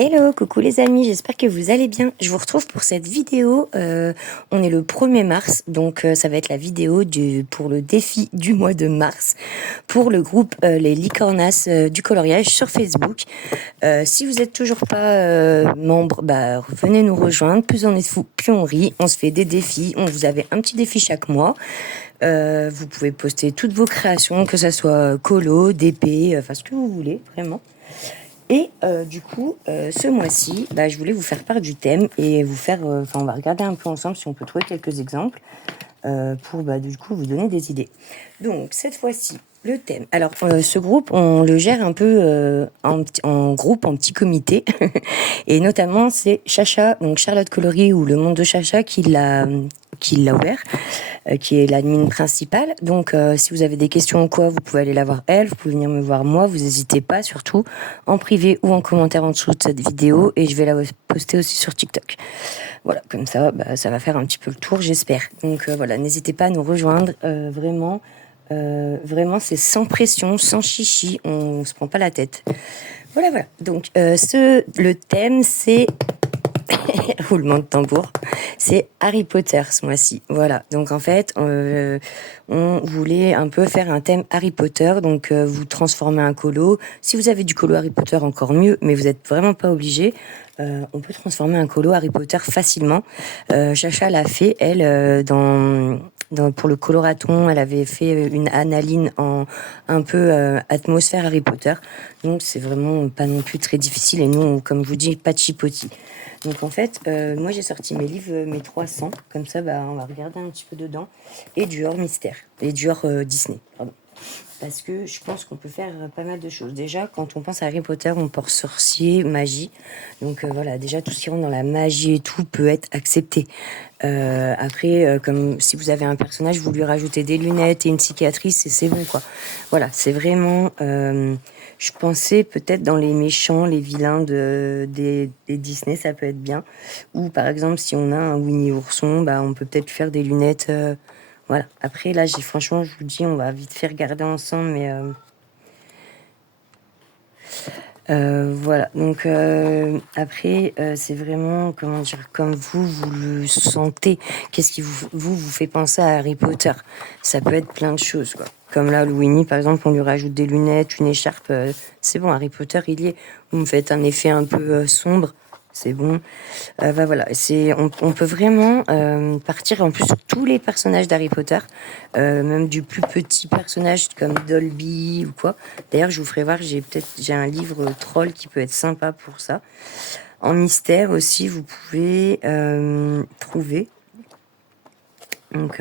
Hello, coucou les amis, j'espère que vous allez bien. Je vous retrouve pour cette vidéo. On est le 1er mars, donc ça va être la vidéo pour le défi du mois de mars pour le groupe Les Licornas du coloriage sur Facebook. Si vous êtes toujours pas membre, venez nous rejoindre. Plus on est fou, plus on rit. On se fait des défis. Vous avez un petit défi chaque mois. Vous pouvez poster toutes vos créations, que ça soit colo, DP, enfin ce que vous voulez, vraiment. Et du coup, ce mois-ci, je voulais vous faire part du thème et vous faire... on va regarder un peu ensemble si on peut trouver quelques exemples pour du coup vous donner des idées. Donc, cette fois-ci, le thème. Alors, ce groupe, on le gère un peu en groupe, en petit comité. Et notamment, c'est Chacha, donc Charlotte Coloris ou Le Monde de Chacha qui l'a ouvert, qui est l'admin principale. Donc, si vous avez des questions ou quoi, vous pouvez aller la voir elle, vous pouvez venir me voir moi, vous n'hésitez pas, surtout en privé ou en commentaire en dessous de cette vidéo, et je vais la poster aussi sur TikTok. Voilà, comme ça, ça va faire un petit peu le tour, j'espère. Donc voilà, n'hésitez pas à nous rejoindre, vraiment, c'est sans pression, sans chichi, on se prend pas la tête. Voilà. Donc, le thème, c'est roulement de tambour, c'est Harry Potter ce mois-ci. Voilà. Donc en fait, on voulait un peu faire un thème Harry Potter. Donc vous transformez un colo. Si vous avez du colo Harry Potter, encore mieux, mais vous n'êtes vraiment pas obligé. On peut transformer un colo Harry Potter facilement. Chacha l'a fait, elle, pour le coloraton, elle avait fait une analine en un peu atmosphère Harry Potter. Donc c'est vraiment pas non plus très difficile. Et nous, comme je vous dis, pas de chipotis. Donc en fait, moi j'ai sorti mes livres, mes 300, comme ça on va regarder un petit peu dedans, et du hors mystère, et du hors Disney, pardon. Parce que je pense qu'on peut faire pas mal de choses. Déjà, quand on pense à Harry Potter, on pense sorcier, magie. Donc voilà, déjà tout ce qui rentre dans la magie et tout peut être accepté. Après, comme si vous avez un personnage, vous lui rajoutez des lunettes et une cicatrice et c'est bon quoi. Voilà, c'est vraiment... je pensais peut-être dans les méchants, les vilains des Disney, ça peut être bien. Ou par exemple, si on a un Winnie ourson, on peut peut-être faire des lunettes... Voilà. Après, là, franchement, je vous dis, on va vite faire regarder ensemble, mais voilà. Donc après, c'est vraiment, comment dire, comme vous le sentez. Qu'est-ce qui vous fait penser à Harry Potter? Ça peut être plein de choses, quoi. Comme là, le Winnie, par exemple, on lui rajoute des lunettes, une écharpe. C'est bon, Harry Potter, il y est. Vous me faites un effet un peu sombre. C'est bon. Voilà, on peut vraiment partir en plus sur tous les personnages d'Harry Potter, même du plus petit personnage comme Dolby ou quoi. D'ailleurs, je vous ferai voir, j'ai un livre troll qui peut être sympa pour ça. En mystère aussi, vous pouvez trouver. Donc,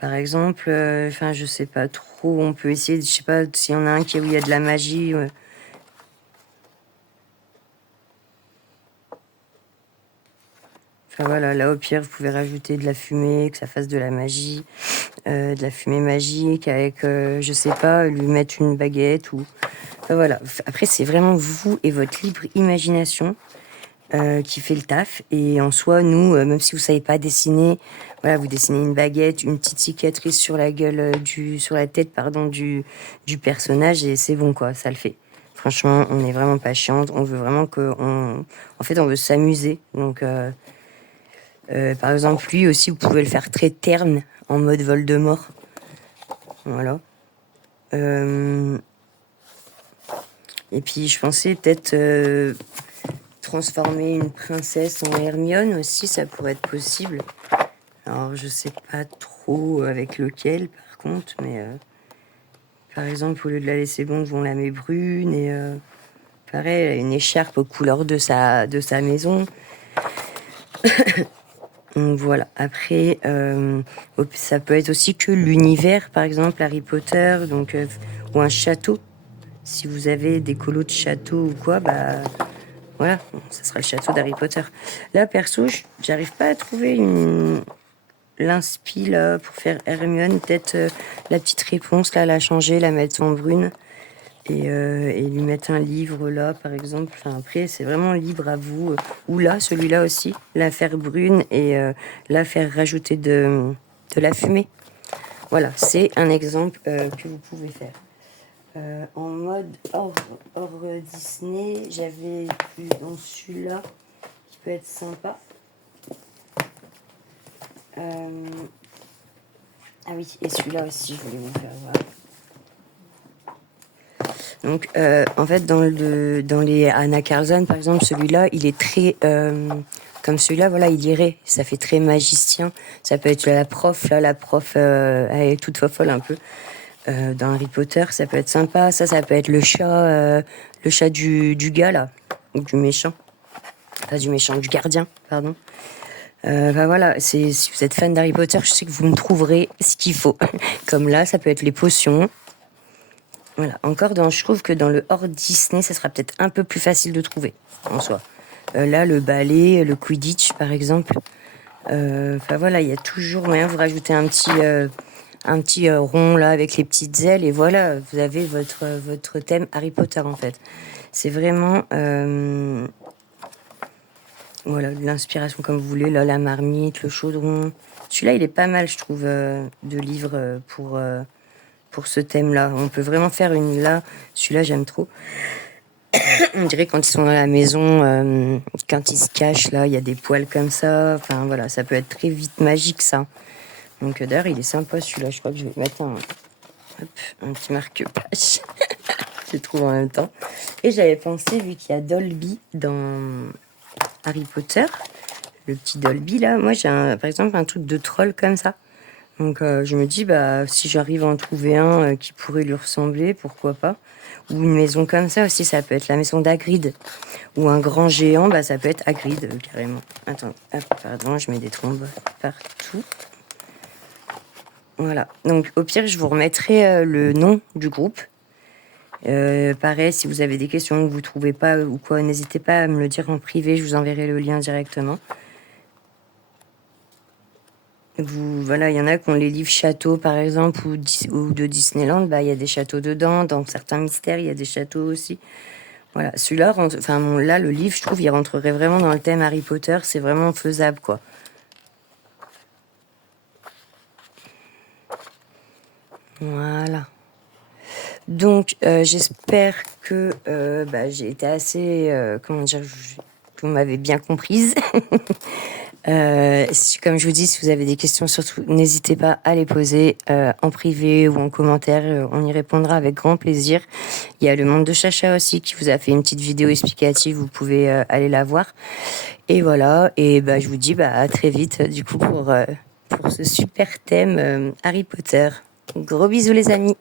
par exemple, je sais pas trop, on peut essayer, je sais pas s'il y en a un où il y a de la magie. Enfin voilà, là au pire, vous pouvez rajouter de la fumée, que ça fasse de la magie, de la fumée magique avec, je sais pas, lui mettre une baguette ou... Enfin voilà, après c'est vraiment vous et votre libre imagination qui fait le taf. Et en soi, nous, même si vous savez pas dessiner, voilà, vous dessinez une baguette, une petite cicatrice sur la gueule, sur la tête, pardon, du personnage et c'est bon quoi, ça le fait. Franchement, on n'est vraiment pas chiante, on veut vraiment en fait, on veut s'amuser, donc... par exemple, lui aussi, vous pouvez le faire très terne, en mode Voldemort. Voilà. Et puis, je pensais peut-être transformer une princesse en Hermione aussi, ça pourrait être possible. Alors, je sais pas trop avec lequel, par contre, mais par exemple, au lieu de la laisser blonde, on la met brune et pareil, elle a une écharpe aux couleurs de sa maison. Donc voilà, après, ça peut être aussi que l'univers, par exemple, Harry Potter, donc, ou un château. Si vous avez des colos de château ou quoi, voilà, ça sera le château d'Harry Potter. Là, perso, j'arrive pas à trouver l'inspi là, pour faire Hermione. Peut-être la petite réponse, là, la changer, la mettre en brune. Et lui mettre un livre là, par exemple. Enfin, après, c'est vraiment libre à vous. Ou là, celui-là aussi, la faire brune et la faire rajouter de la fumée. Voilà, c'est un exemple que vous pouvez faire. En mode hors Disney, j'avais vu dans celui-là qui peut être sympa. Ah oui, et celui-là aussi, je voulais vous faire voir. Donc, en fait, dans les Anna Carlson, par exemple, celui-là, il est très... comme celui-là, voilà, il irait. Ça fait très magicien. Ça peut être la prof, elle est toute folle un peu. Dans Harry Potter, ça peut être sympa. Ça peut être le chat du gars, là. Ou du méchant. Pas du méchant, du gardien, pardon. Voilà, si vous êtes fan d'Harry Potter, je sais que vous me trouverez ce qu'il faut. Comme là, ça peut être les potions. Voilà, encore je trouve que dans le hors Disney, ça sera peut-être un peu plus facile de trouver, en soi. Là, le ballet, le Quidditch, par exemple. Voilà, il y a toujours moyen, vous rajoutez un petit rond là avec les petites ailes et voilà, vous avez votre thème Harry Potter en fait. C'est vraiment voilà, de l'inspiration comme vous voulez, là, la marmite, le chaudron. Celui-là, il est pas mal, je trouve, de livres pour ce thème-là. On peut vraiment faire là, celui-là, j'aime trop. On dirait quand ils sont dans la maison, quand ils se cachent, là, il y a des poils comme ça. Enfin, voilà, ça peut être très vite magique, ça. Donc, d'ailleurs, il est sympa, celui-là. Je crois que je vais mettre un petit marque-page. Je trouve en même temps. Et j'avais pensé, vu qu'il y a Dolby dans Harry Potter, le petit Dolby, là, moi, j'ai par exemple un truc de troll comme ça. Donc, je me dis, si j'arrive à en trouver un qui pourrait lui ressembler, pourquoi pas. Ou une maison comme ça aussi, ça peut être la maison d'Hagrid. Ou un grand géant, ça peut être Hagrid, carrément. Attends, pardon, je mets des trombes partout. Voilà. Donc, au pire, je vous remettrai le nom du groupe. Pareil, si vous avez des questions que vous trouvez pas ou quoi, n'hésitez pas à me le dire en privé, je vous enverrai le lien directement. Voilà, il y en a qui ont les livres châteaux, par exemple, ou de Disneyland, il y a des châteaux dedans. Dans certains mystères, il y a des châteaux aussi. Voilà, celui-là, là, le livre, je trouve, il rentrerait vraiment dans le thème Harry Potter. C'est vraiment faisable, quoi. Voilà. Donc, j'espère que j'ai été assez, comment dire, que vous m'avez bien comprise. Comme je vous dis, si vous avez des questions, surtout, n'hésitez pas à les poser en privé ou en commentaire. On y répondra avec grand plaisir. Il y a le Monde de Chacha aussi qui vous a fait une petite vidéo explicative. Vous pouvez aller la voir. Et voilà. Et je vous dis à très vite du coup pour ce super thème Harry Potter. Gros bisous les amis.